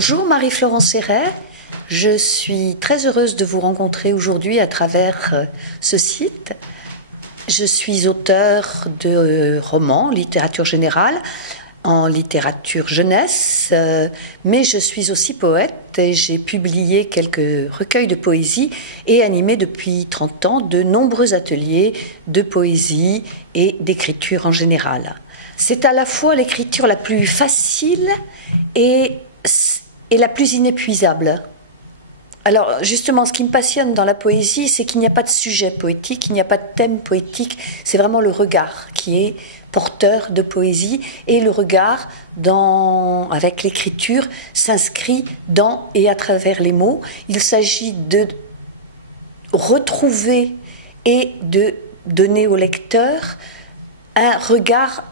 Bonjour Marie-Florence Serret, je suis très heureuse de vous rencontrer aujourd'hui à travers ce site. Je suis auteure de romans, littérature générale, en littérature jeunesse, mais je suis aussi poète et j'ai publié quelques recueils de poésie et animé depuis 30 ans de nombreux ateliers de poésie et d'écriture en général. C'est à la fois l'écriture la plus facile et la plus inépuisable. Alors justement, ce qui me passionne dans la poésie, c'est qu'il n'y a pas de sujet poétique, il n'y a pas de thème poétique, c'est vraiment le regard qui est porteur de poésie, et le regard, avec l'écriture, s'inscrit dans et à travers les mots. Il s'agit de retrouver et de donner au lecteur un regard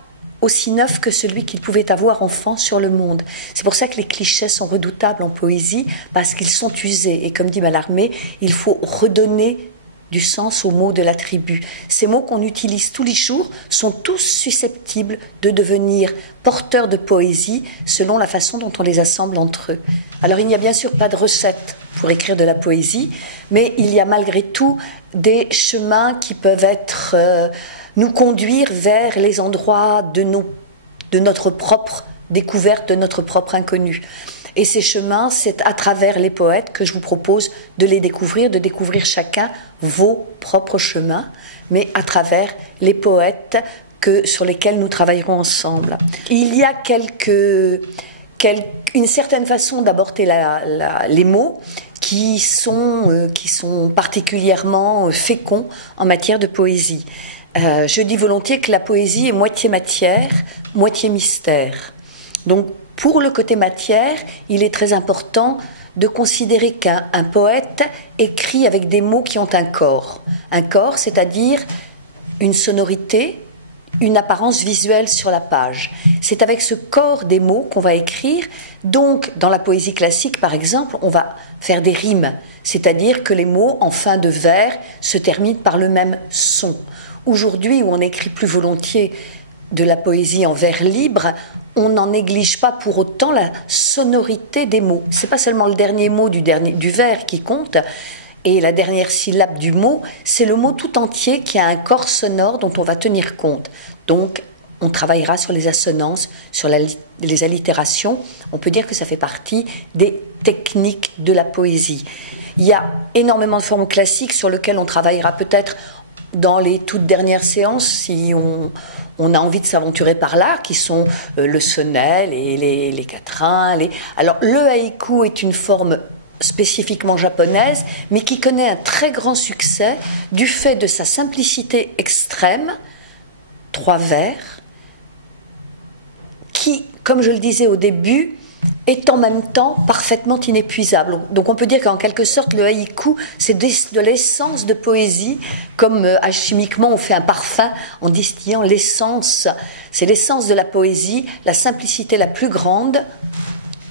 aussi neuf que celui qu'il pouvait avoir enfant sur le monde. C'est pour ça que les clichés sont redoutables en poésie, parce qu'ils sont usés. Et comme dit Mallarmé, il faut redonner du sens aux mots de la tribu. Ces mots qu'on utilise tous les jours sont tous susceptibles de devenir porteurs de poésie selon la façon dont on les assemble entre eux. Alors il n'y a bien sûr pas de recette pour écrire de la poésie, mais il y a malgré tout des chemins qui peuvent nous conduire vers les endroits de notre propre découverte, de notre propre inconnu. Et ces chemins, c'est à travers les poètes que je vous propose de les découvrir, de découvrir chacun vos propres chemins, mais à travers les poètes sur lesquels nous travaillerons ensemble. Il y a une certaine façon d'aborder les mots qui sont particulièrement féconds en matière de poésie. Je dis volontiers que la poésie est moitié matière, moitié mystère. Donc, pour le côté matière, il est très important de considérer qu'un poète écrit avec des mots qui ont un corps. Un corps, c'est-à-dire une sonorité, une apparence visuelle sur la page. C'est avec ce corps des mots qu'on va écrire. Donc, dans la poésie classique, par exemple, on va faire des rimes, c'est-à-dire que les mots, en fin de vers, se terminent par le même son. Aujourd'hui, où on écrit plus volontiers de la poésie en vers libres, on n'en néglige pas pour autant la sonorité des mots. Ce n'est pas seulement le dernier mot du vers qui compte, et la dernière syllabe du mot, c'est le mot tout entier qui a un corps sonore dont on va tenir compte. Donc, on travaillera sur les assonances, sur les allitérations. On peut dire que ça fait partie des techniques de la poésie. Il y a énormément de formes classiques sur lesquelles on travaillera peut-être dans les toutes dernières séances, si on a envie de s'aventurer par là, qui sont le sonnet, les quatrains. Alors, le haïku est une forme spécifiquement japonaise, mais qui connaît un très grand succès du fait de sa simplicité extrême, 3 vers, qui, comme je le disais au début, est en même temps parfaitement inépuisable. Donc on peut dire qu'en quelque sorte le haïku c'est de l'essence de poésie, comme alchimiquement on fait un parfum en distillant l'essence. C'est l'essence de la poésie, la simplicité la plus grande.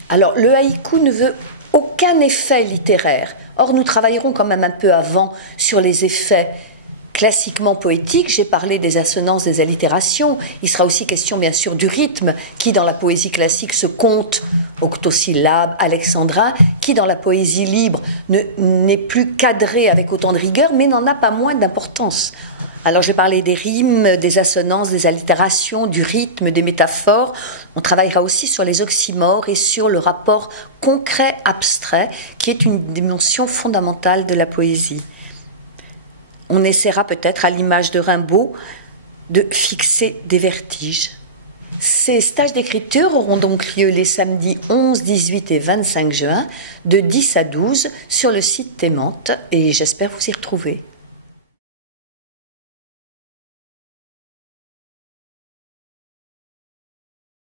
Alors le haïku ne veut aucun effet littéraire. Or nous travaillerons quand même un peu avant sur les effets classiquement poétiques. J'ai parlé des assonances, des allitérations. Il sera aussi question bien sûr du rythme qui dans la poésie classique se compte octosyllabes, alexandrin, qui dans la poésie libre n'est plus cadré avec autant de rigueur, mais n'en a pas moins d'importance. Alors je vais parler des rimes, des assonances, des allitérations, du rythme, des métaphores. On travaillera aussi sur les oxymores et sur le rapport concret-abstrait, qui est une dimension fondamentale de la poésie. On essaiera peut-être, à l'image de Rimbaud, de fixer des vertiges. Ces stages d'écriture auront donc lieu les samedis 11, 18 et 25 juin, de 10 à 12, sur le site Témente, et j'espère vous y retrouver.